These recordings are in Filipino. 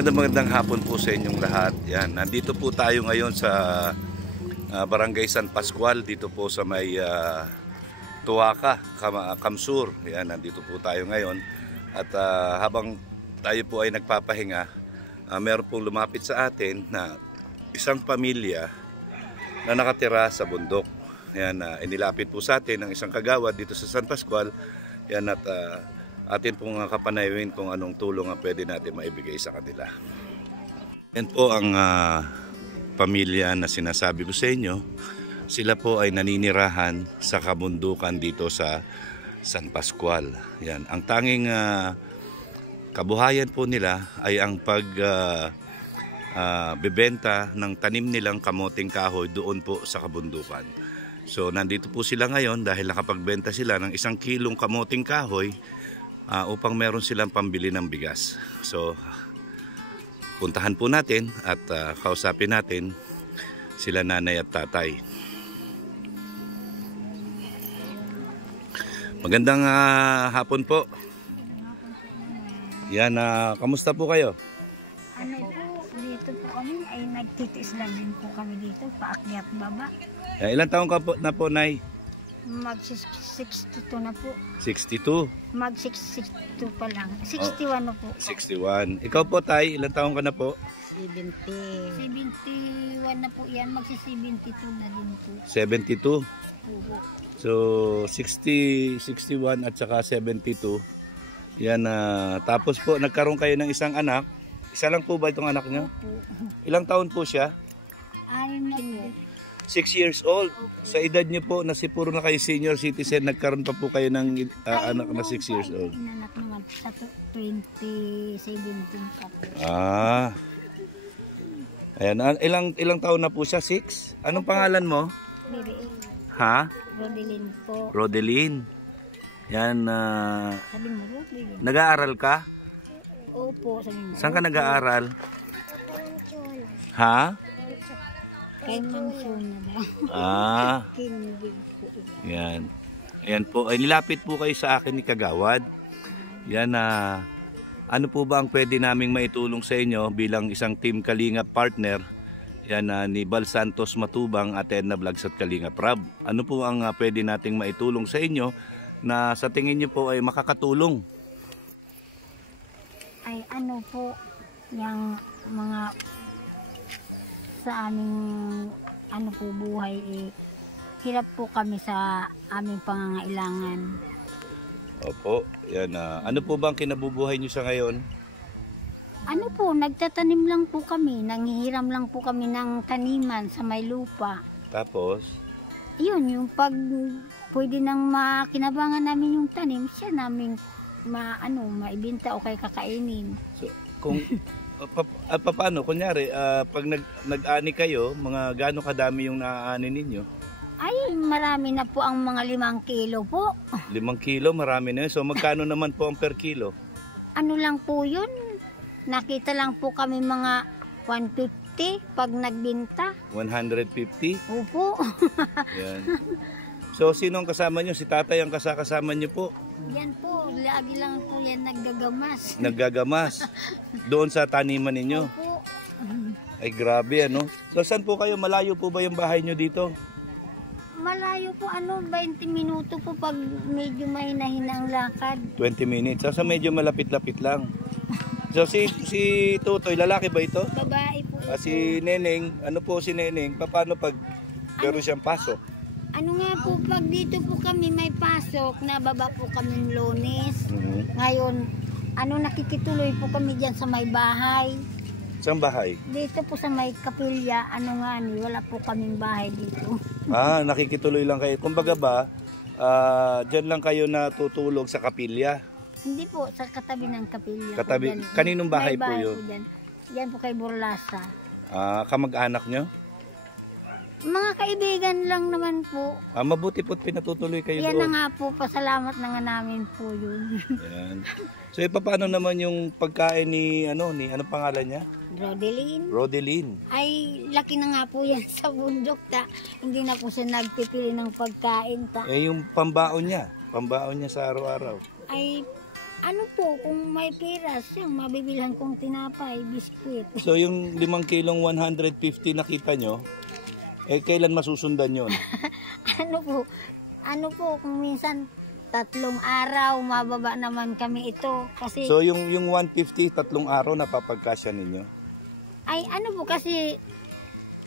Magandang hapon po sa inyong lahat. Yan, nandito po tayo ngayon sa Barangay San Pascual, dito po sa may Tuaca, Kamsur. Yan, nandito po tayo ngayon. At habang tayo po ay nagpapahinga, meron pong lumapit sa atin na isang pamilya na nakatira sa bundok. Yan, inilapit po sa atin ng isang kagawad dito sa San Pascual. Yan, at atin pong kapanayawin kung anong tulong ang pwede natin maibigay sa kanila. Yan po ang pamilya na sinasabi ko sa inyo. Sila po ay naninirahan sa kabundukan dito sa San Pascual. Yan. Ang tanging kabuhayan po nila ay ang bebenta ng tanim nilang kamoting kahoy doon po sa kabundukan. So nandito po sila ngayon dahil nakapagbenta sila ng 1 kilong kamoting kahoy upang meron silang pambili ng bigas. So puntahan po natin at kausapin natin sila nanay at tatay. Magandang hapon po. Yan, kamusta po kayo? Ano po, dito po kami ay nagtitiis lang din po kami dito, paakyat baba. Ilang taon ka po na po, Nay? Mag-62 na po. 62? Mag-62 pa lang. 61 na po. 61. Ikaw po, Tay, ilang taon ka na po? 70. 71 na po yan, magsi-72 na din po. 72? Po. So, 60, 61 at saka 72. Yan, tapos po, nagkaroon kayo ng isang anak. Isa lang po ba itong anak niyo? Po. Ilang taon po siya? 6 na po. 6 years old. Sa edad niyo po, na puro na kayo senior citizen, nagkaroon pa po kayo ng anak na 6 years old. Inanak naman sa 2017 pa po. Ayan, ilang taon na po siya? 6? Anong pangalan mo? Ha? Rodelin po. Rodelin. Yan, Sabi mo, Rodelin. nag-aaral ka? Opo, sabi mo. Saan ka nag-aaral? Ha? Kay Mansyon na ba? Kinigil po. Yan. Ayan po, ay nilapit po kayo sa akin ni Kagawad. Yan, ano po ba ang pwede naming maitulong sa inyo bilang isang Team Kalingap partner? Yan, ni Bal Santos Matubang at Edna Vlogs at Kalingap Rab. Ano po ang pwede nating maitulong sa inyo na sa tingin niyo po ay makakatulong? Ay ano po, yung mga sa aming ano po buhay hirap po kami sa aming pangangailangan. Opo, yan. Ano po bang kinabubuhay niyo sa ngayon? Ano po, nagtatanim lang po kami, nanghihiram lang po kami ng taniman sa may lupa. Tapos? Yun, yung pag pwede nang makinabangan namin yung tanim, siya namin maibenta o kay kakainin. So, kung paano, kunyari, pag nag-ani kayo, mga gaano kadami yung naaani ninyo? Ay, marami na po ang mga 5 kilo po. 5 kilo, marami na yun. So, magkano naman po ang per kilo? Ano lang po yun? Nakita lang po kami mga 150 pag nagbenta. 150? Opo. Yan. So, sino ang kasama nyo? Si tatay ang kasama nyo po? Yan po, lagi lang po yan naggagamas. Naggagamas? Doon sa taniman ninyo? Opo. Ay, grabe ano. So, saan po kayo? Malayo po ba yung bahay nyo dito? Malayo po, 20 minuto po pag medyo mahina-hina ang lakad. 20 minutes. So, medyo malapit-lapit lang. So, si Tutoy, lalaki ba ito? Babae po ito. Si Neneng, ano po si Neneng? Paano pag meron siyang pasok? Ano nga po, pag dito po kami may pasok, nababa po kami Lunes. Ngayon, nakikituloy po kami dyan sa may bahay. Saan bahay? Dito po sa may kapilya, wala po kaming bahay dito. Nakikituloy lang kayo. Kumbaga ba, dyan lang kayo natutulog sa kapilya? Hindi po, sa katabi ng kapilya. Katabi, po, kaninong bahay po may yun? Po dyan. Yan po kay Borlasa. Kamag-anak nyo? Mga kaibigan lang naman po. Mabuti po't pinatutuloy kayo Yan doon. na nga po, pasalamat na nga namin po yun. Yan. So, paano naman yung pagkain ni anong pangalan niya? Rodelin. Rodelin. Ay, laki na nga po yan sa bundok hindi na po siya nagpipili ng pagkain yung pambaon niya sa araw-araw. Ay, Ano po, kung may pera, siyang mabibilhan kong tinapay, biskwit. So yung 5 kilong 150 nakita nyo, kailan masusundan yon? ano po, kung minsan 3 araw, mababa naman kami ito. Kasi, So yung 150, 3 araw napapagkasya ninyo? ay ano po, kasi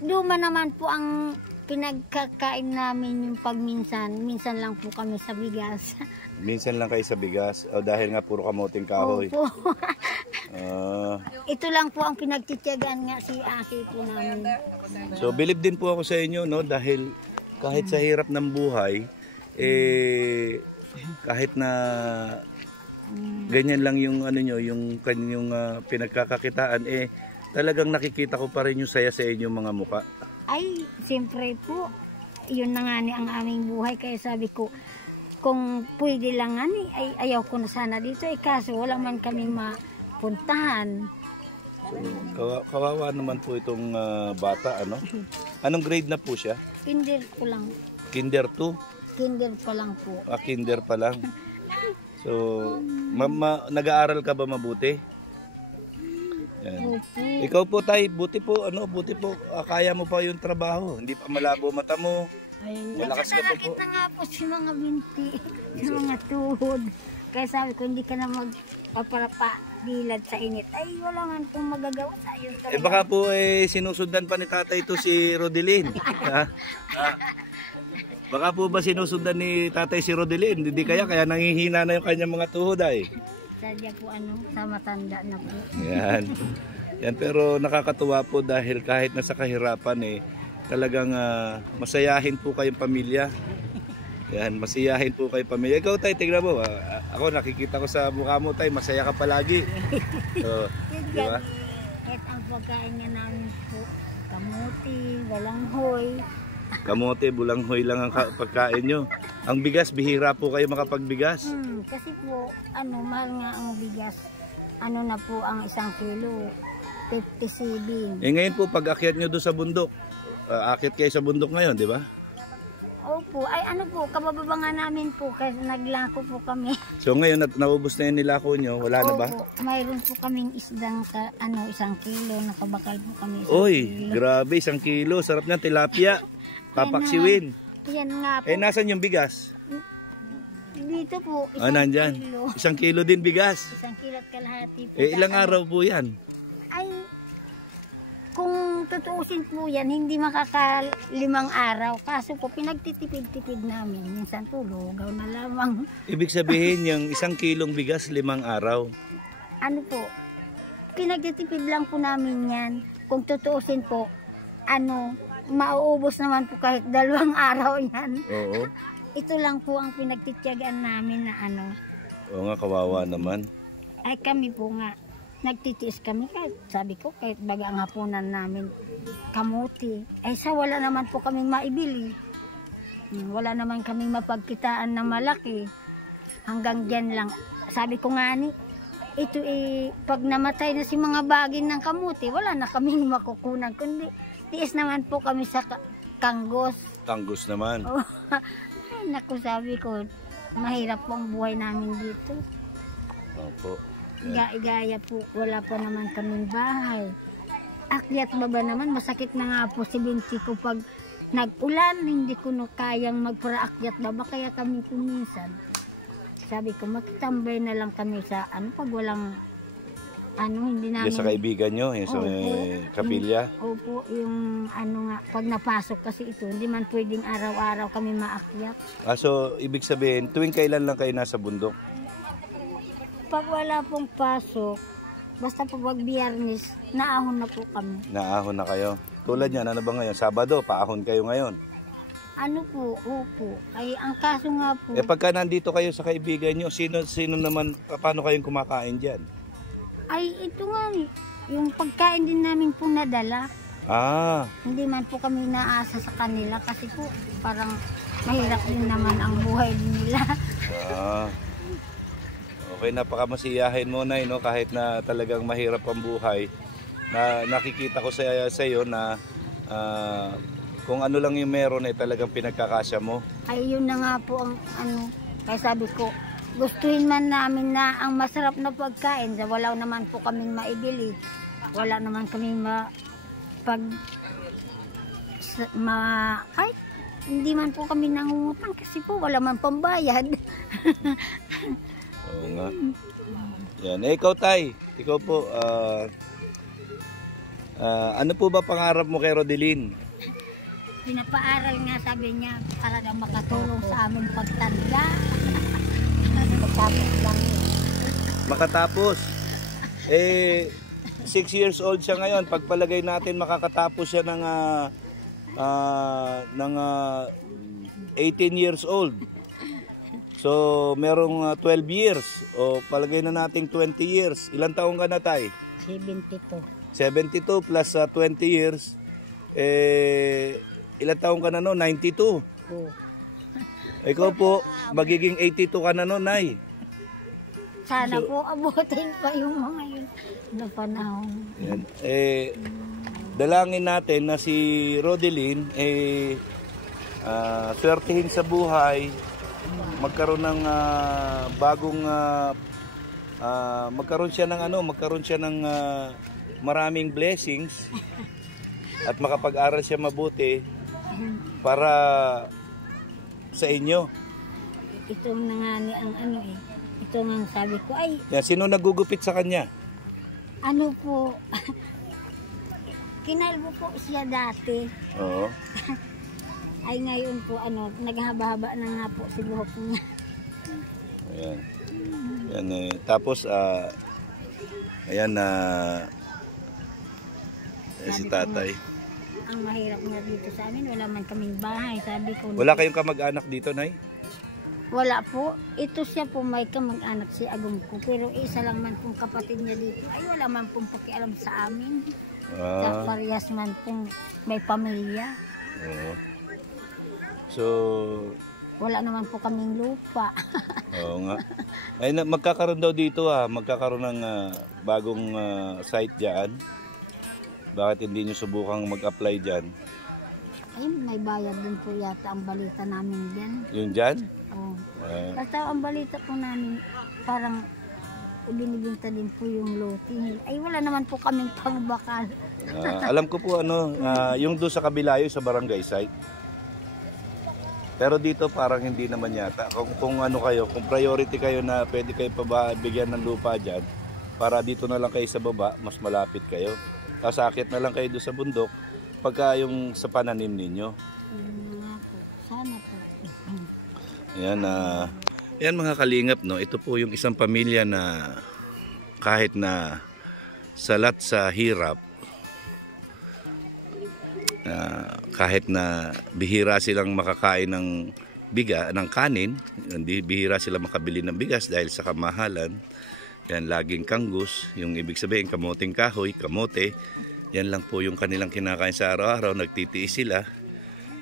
luma naman po ang pinagkakain namin yung pagminsan. Minsan lang po kami sa bigas. Minsan lang kayo sa bigas, dahil nga puro kamuting kahoy. Opo. Ah, Ito lang po ang pinagtitiyagan nga si Aki po namin. so bilib din po ako sa inyo, no, dahil kahit sa hirap ng buhay, kahit na ganyan lang yung ano nyo, yung kanyang pinagkakakitaan, talagang nakikita ko pa rin yung saya sa inyong mga muka. Ay, siyempre po, yun na nga ni ang aming buhay. Kaya sabi ko, kung pwede lang nga ni, ay ayaw ko na sana dito. Kaso wala man kaming mapuntahan. Kawawa naman po itong bata, ano? Anong grade na po siya? Kinder ko lang. Kinder 2? Kinder pa lang po. Kinder pa lang. So, nag-aaral ka ba mabuti? Yan. Opo. Ikaw po tay, buti po kaya mo pa yung trabaho. Hindi pa malabo mata mo. Malakas ka pa po. Nakita nga po si mga binti, si mga tuhod. Kaya sabi ko, hindi ka na magpaparapa-dilad sa init. Ay, wala man pong magagawa sa iyo. Baka po sinusundan pa ni tatay ito si Rodelin. Ha? Baka po ba sinusundan ni tatay si Rodelin? Hindi kaya nangihina na yung kanyang mga tuhod ay. Sadya po sa matanda na po. Yan. Yan, pero nakakatuwa po dahil kahit nasa kahirapan talagang masayahin po kayong pamilya. Yan, masayahin po kayong pamilya. Ikaw tay, tignan mo. Ako nakikita ko sa mukha mo tay, masaya ka palagi. So, di ba? Kahit ang pagkain nga namin po, kamuti, balanghoy. Kamote, bulanghoy lang ang pagkain nyo. Ang bigas, bihira po kayo makapagbigas. Kasi po, mahal nga ang bigas. Ano na po ang 1 kilo? 57. Ngayon po, pag akyat nyo doon sa bundok, akyat kayo sa bundok ngayon, di ba? Opo. Ay po, kabababa nga namin po, kasi naglako po kami. So ngayon, naubos na yung nilako nyo, wala na ba? Opo, mayroon po kaming isdang 1 kilo, nakabakal po kami 1 Oy, kilo. grabe, 1 kilo, sarap niyan, tilapia. Papaksiwin. Yan nga po. Nasaan yung bigas? Dito po, 1 Nandyan. kilo. 1 kilo din bigas. 1 kilo at kalahati po. Ilang araw po yan? Ay, kung tutuusin po yan, hindi makaka5 araw. Kaso po, pinagtitipid-tipid namin. Minsan po, lugaw na lamang. Ibig sabihin, yung 1 kilong bigas, 5 araw. Ano po, pinagtitipid lang po namin yan. Kung tutuusin po, mauubos naman po kahit 2 araw yan. Oo. Ito lang po ang pinagtitiyagaan namin na Oo nga, kawawa naman. Ay kami po nga, nagtitiis kami. Sabi ko, kahit baga ang hapunan namin, kamuti. Ay wala naman po kaming maibili. Wala naman kaming mapagkitaan na malaki. Hanggang dyan lang. Sabi ko nga ito pag namatay na si mga bagin ng kamuti, wala na kaming makukunan. Kundi, tiis naman po kami sa kanggos. Kanggos naman. Ay, naku, sabi ko, mahirap po ang buhay namin dito. Opo. Gaya po, wala pa naman kaming bahay. Akyat baba naman, masakit na nga po si binti ko pag nag-ulan, hindi ko kayang magparaakyat baba, kaya kami kuminsan. Sabi ko, magtambay na lang kami sa pag walang hindi namin. Yung sa kaibigan nyo, yung sa kapilya? Opo, yung nga, pag napasok kasi ito, hindi man pwedeng araw-araw kami maakyat. So, ibig sabihin, tuwing kailan lang kayo nasa bundok? Pag wala pong pasok, basta pag Biyernes, naahon na po kami. Naahon na kayo? Tulad yan, ano ba ngayon? Sabado, paahon kayo ngayon? Opo. Ay, ang kaso nga po. Pagka nandito kayo sa kaibigan nyo, sino naman, paano kayong kumakain dyan? Ay, ito nga, yung pagkain din namin po nadala. Hindi man po kami naasa sa kanila kasi po parang mahirap din naman ang buhay nila. Okay, napakamasiyahin mo na, no? Kahit na talagang mahirap ang buhay. Nakikita ko sa iyo na kung ano lang yung meron talagang pinagkakasya mo. Ay, yun na nga po ang kaya sabi ko, gustuhin man namin na ang masarap na pagkain, wala naman po kaming maibili. Wala naman kaming ay, hindi man po kami nangungutang kasi po wala man pambayad. Oo nga. Yan. Ikaw, Tay. Ikaw po, ano po ba pangarap mo kay Rodeline? Pinapaaral nga, sabi niya, para daw makatulong sa aming pagtanda. Matapos lang yun. Makatapos. 6 years old siya ngayon. Pagpalagay natin makakatapos siya ng 18 years old. So, merong 12 years. O, palagay na natin 20 years. Ilang taong ka na, Tay? 72. 72 plus 20 years. Ilang taong ka na no? 92. Oh. Ikaw po, magiging 82 ka na no, Nay. Sana po abutin pa yung mga yun na panahon. Yan. Dalangin natin na si Rodeline swertihin sa buhay, magkaroon ng magkaroon siya ng maraming blessings at makapag-aral siya mabuti para sa inyo. Ito na nga ni ang ito nga sabi ko ay Yan, sino nagugupit sa kanya? ano po kinalbo po siya dati. Oo. Ay ngayon po naghahaba-haba na nga po si buhok niya. Ayan. Yan tapos ayan si tatay. Ang mahirap nga dito sa amin, wala man kaming bahay. Sabi ko, Wala kayong kamag-anak dito, Nay? wala po. Ito siya po may kamag-anak si Agong ko. Pero isa lang man pong kapatid niya dito. Ay wala man pong pakialam sa amin. Sa parehas man pong may pamilya. Oo. So, Wala naman po kaming lupa. oo nga. Ay, magkakaroon daw dito magkakaroon ng bagong site diyan. Bakit hindi niyo subukang mag-apply diyan? Ay, may bayad din po yata ang balita namin dyan. Yung diyan? Oh. Basta ang balita po namin, parang binibinta din po yung lote. Ay, wala naman po kaming pangbakal. Alam ko po yung doon sa kabilayo sa barangay site. Pero dito parang hindi naman yata. Kung kung priority kayo na pwede kayo bigyan ng lupa diyan, para dito na lang kayo sa baba, mas malapit kayo. Tapos akit na lang kayo doon sa bundok pagka yung sa pananim ninyo. Sana po. Yan yan mga kalingap, no. Ito po yung isang pamilya na kahit na salat sa hirap, kahit na bihira silang makakain ng ng kanin, hindi bihira sila makabili ng bigas dahil sa kamahalan. Yan, laging kanggus, yung ibig sabihin kamoting kahoy, kamote. Yan lang po yung kanilang kinakain sa araw-araw, nagtitiis sila.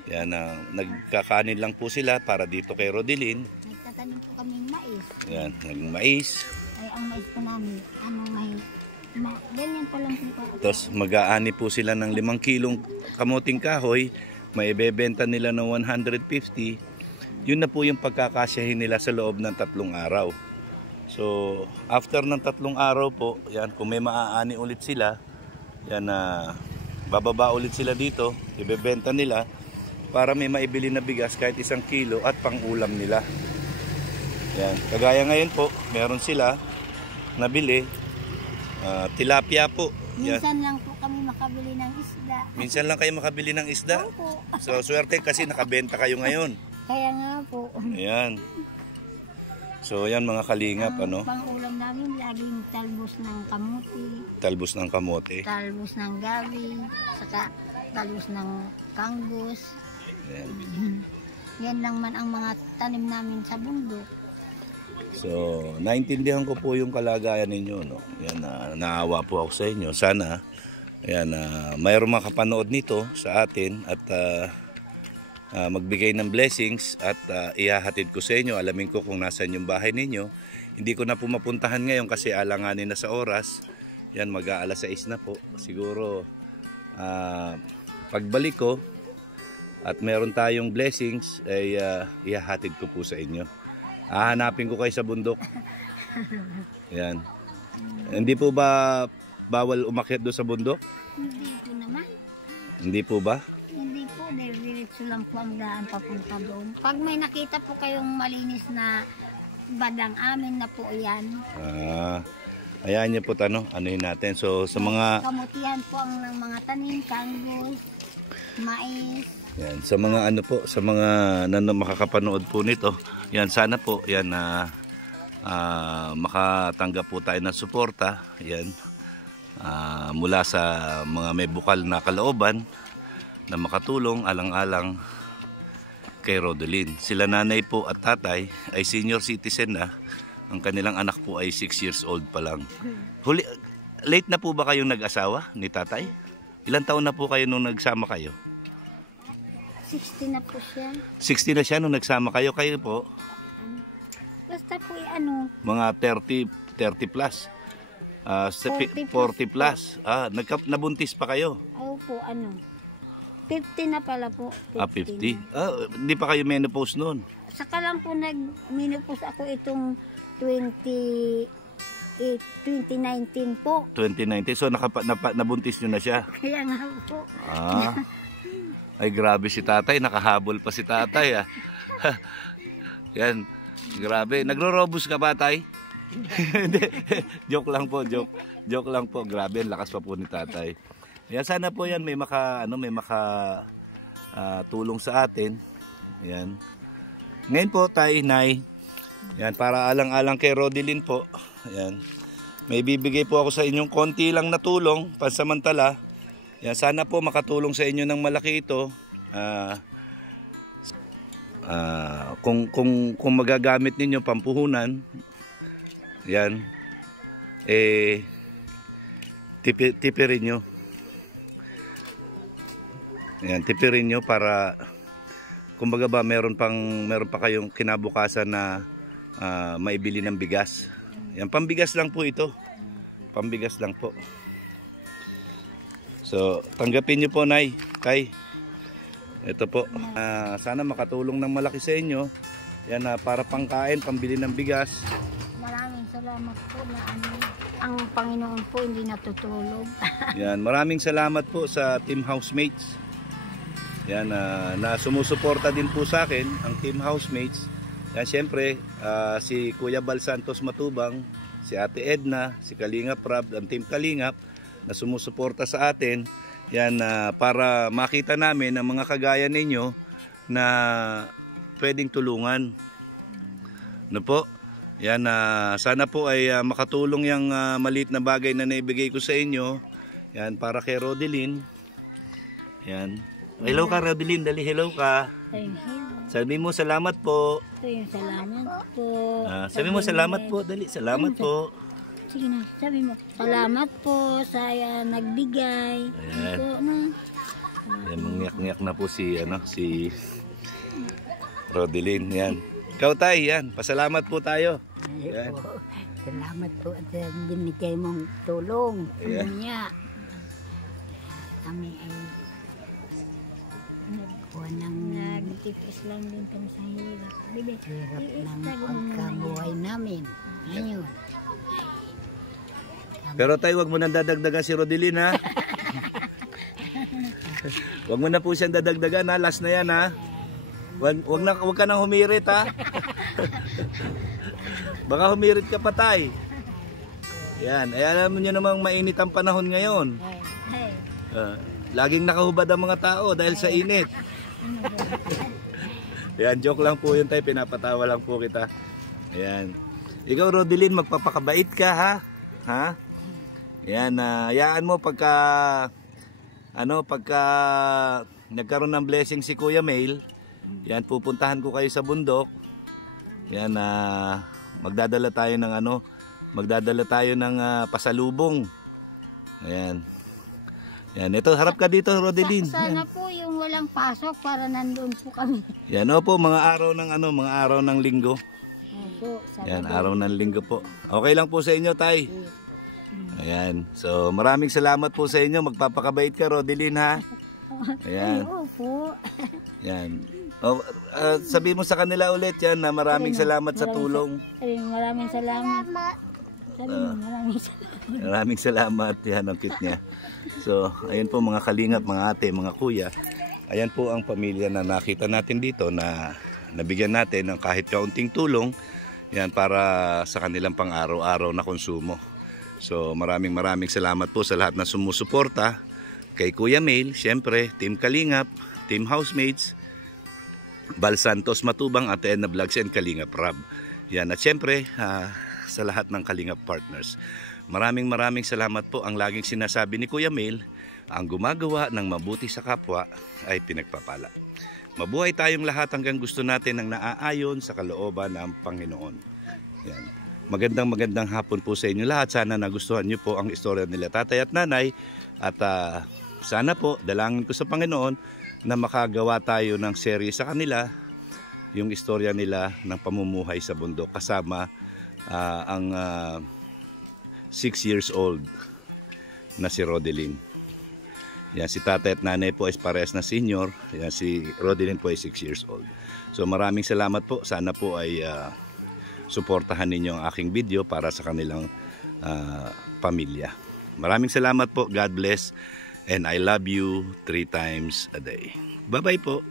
Yan, nagkakanin lang po sila para dito kay Rodeline. Nagtatanim po kaming mais. Yan, naging mais. Ay, ang mais po namin, ganyan pa lang po. Tapos mag-aani po sila ng 5 kilong kamoting kahoy, maibebenta nila ng 150. Yun na po yung pagkakasyahin nila sa loob ng 3 araw. So, after ng 3 araw po, yan, kung may maaani ulit sila, yan bababa ulit sila dito, ibebenta nila para may maibili na bigas kahit 1 kilo at pang-ulam nila. Yan, kagaya ngayon po, meron sila nabili tilapia po. Yan. Minsan lang po kami makabili ng isda. Minsan lang kayo makabili ng isda? Opo. So, swerte kasi nakabenta kayo ngayon. Kaya nga po. Ayan. So, ayan mga kalingap, Pang-ulam namin, laging talbos ng kamuti. Talbos ng kamote. Talbos ng gabi, saka talbos ng kanggus. Ayan. Yan lang man ang mga tanim namin sa bundok. So, naintindihan ko po yung kalagayan ninyo, no. Yan, naawa po ako sa inyo. Sana, ayan, mayroong makapanood nito sa atin at magbigay ng blessings at ihahatid ko sa inyo. Alamin ko kung nasan yung bahay ninyo. Hindi ko na po mapuntahan ngayon kasi alanganin na sa oras. Yan, mag-aalas 6 na po. Siguro, pagbalik ko at meron tayong blessings, ay ihahatid ko po sa inyo. Hahanapin ko kayo sa bundok. Yan. Hindi po ba bawal umakyat doon sa bundok? Hindi po naman. Hindi po ba? Hindi po, dahil diretso lang po ang daan papunta doon. Pag may nakita po kayong malinis na badang, amin na po yan. Ayan niyo po anuhin natin. So sa mga Kamutihan po ang ng mga tanim, kanggos, mais. yan, sa mga ano po, sa mga makakapanood po nito, yan sana po yan na makatanggap po tayo ng suporta, yan, mula sa mga may bukal na kalooban na makatulong alang-alang kay Rodeline. Sila nanay po at tatay ay senior citizen na. Ang kanilang anak po ay 6 years old pa lang. Late na po ba kayong nag-asawa ni tatay? Ilang taon na po kayo nung nagsama kayo? 60 na po siya. 60 na siya nung nagsama kayo. Kayo po? Basta po Mga 30 plus. 40 plus. Nabuntis pa kayo? po 50 na pala po. 50. Na. Hindi pa kayo menopause noon? Saka lang po nag-menopause ako itong 2019 po. 2019. So nabuntis nyo na siya? Kaya nga po. Ay grabe si tatay. Nakahabol pa si tatay. Yan. Grabe. Nagro-robust ka ba, tay? Hindi. Joke lang po. Joke lang po. Grabe. Lakas pa po ni tatay. Yan, sana po yan may tulong sa atin. Yan. Ngayon po, tay, nay. Yan, para alang-alang kay Rodeline po. Yan. May bibigay po ako sa inyong konti lang na tulong, pansamantala. Yan, sana po makatulong sa inyo ng malaki ito. Kung magagamit ninyo pampuhunan, yan, tipirin nyo. Yan, tipirin nyo para kumbaga ba meron pa kayong kinabukasan na maibili ng bigas. Yan, pambigas lang po ito. Pambigas lang po. So, tanggapin nyo po, nay, tay. Ito po. Sana makatulong ng malaki sa inyo. Yan, para pangkain, pambili ng bigas. Maraming salamat po na ang Panginoon po hindi natutulog. Yan, maraming salamat po sa Team Housemates. Yan, na sumusuporta din po sa akin, ang Team Housemates. Yan, siyempre, si Kuya Bal Santos Matubang, si Ate Edna, si Kalingap Rab, ang Team Kalingap, na sumusuporta sa atin. Yan, para makita namin ang mga kagaya ninyo na pwedeng tulungan. Ano po? Yan, sana po ay makatulong yung maliit na bagay na naibigay ko sa inyo. Yan, para kay Rodeline. Yan. Hello ka, Rodeline. Dali, hello ka. Sabi mo, salamat po. Salamat po. Sabi mo, salamat po. Dali, salamat po. Sige na, sabi mo, salamat po sa nagbigay. Ayan. Po, Yan, mangyak-ngyak na po si Rodeline. Yan. Ikaw, tay, yan. Pasalamat po tayo. Yan. Salamat po at binigay mong tulong. Ayan. Kami ay nagtipis lang din kami sa hirap. Hirap ng pagkabuhay namin. Ngayon. Pero tay, wag mo nang dadagdagan si Rodeline, ha? Wag mo na po siyang dadagdagan, ha? Last na yan, ha? Wag ka nang humirit, ha? Baka humirit ka pa, tay. Yan. Ay, alam niyo namang mainit ang panahon ngayon. Laging nakahubad ang mga tao dahil sa init. Yan, joke lang po yun, tay. Pinapatawa lang po kita. Yan. Ikaw, Rodeline, magpapakabait ka, ha? Ha? Yan, hayaan mo pagka nagkaroon ng blessing si Kuya Mail, yan, pupuntahan ko kayo sa bundok. Yan, magdadala tayo ng pasalubong. Ayan. Yan, ito, harap ka dito, Rodeline. Sana po yung walang pasok para nandoon po kami. Yan, po, mga araw ng linggo. Opo, yan, araw ng linggo po. Okay lang po sa inyo, tay. Ayan. So, maraming salamat po sa inyo. Magpapakabait ka, Rodeline, ha? Ayan. Opo. Yan. Oh, sabi mo sa kanila ulit yan na maraming salamat sa tulong. Maraming salamat. Sabi mo, maraming salamat. Maraming salamat. Yan ang cute niya. So, ayan po mga kalingap, mga ate, mga kuya. Ayan po ang pamilya na nakita natin dito na nabigyan natin ng kahit kaunting tulong. Yan para sa kanilang pang-araw-araw na konsumo. So, maraming salamat po sa lahat na sumusuporta. Kay Kuya Mail, siyempre, Team Kalingap, Team Housemates, Bal Santos Matubang, Ate Edna Vlogs and Kalingap Rab. Yan, at siyempre, sa lahat ng Kalingap partners. Maraming salamat po. Ang laging sinasabi ni Kuya Mail, ang gumagawa ng mabuti sa kapwa ay pinagpapala. Mabuhay tayong lahat hanggang gusto natin ng naaayon sa kalooban ng Panginoon. Yan. Magandang hapon po sa inyo lahat. Sana nagustuhan niyo po ang istorya nila tatay at nanay. At sana po, dalangin ko sa Panginoon na makagawa tayo ng serye sa kanila, yung istorya nila ng pamumuhay sa bundok kasama ang 6 years old na si Rodelyn. Yan, si tatay at nanay po ay parehas na senior. Yan, si Rodelyn po ay 6 years old. So maraming salamat po. Sana po ay suportahan ninyo ang aking video para sa kanilang pamilya. Maraming salamat po. God bless. And I love you 3 times a day. Bye-bye po.